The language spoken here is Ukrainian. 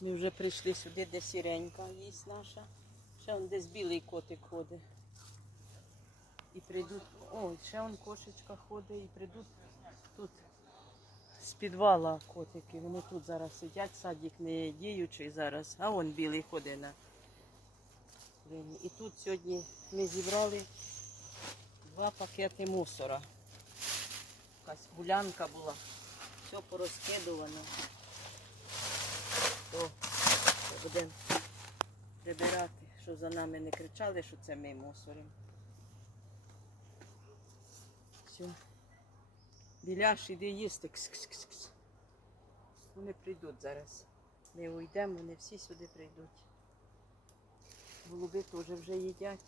Ми вже прийшли сюди, де сіренька їсть наша. Ще он десь білий котик ходить. І прийдуть. Ой, ще он кошечка ходить і прийдуть тут з підвала котики. Вони тут зараз сидять, садик не діючий зараз, а он білий ходить на. І тут сьогодні ми зібрали два пакети мусора. Якась гулянка була. Все порозкидувано. Будемо прибирати, що за нами не кричали, що це ми мусоримо. Все. Біляш, іди їсти. Кс-кс-кс-кс. Вони прийдуть зараз. Ми уйдемо, вони всі сюди прийдуть. Голуби теж вже їдять.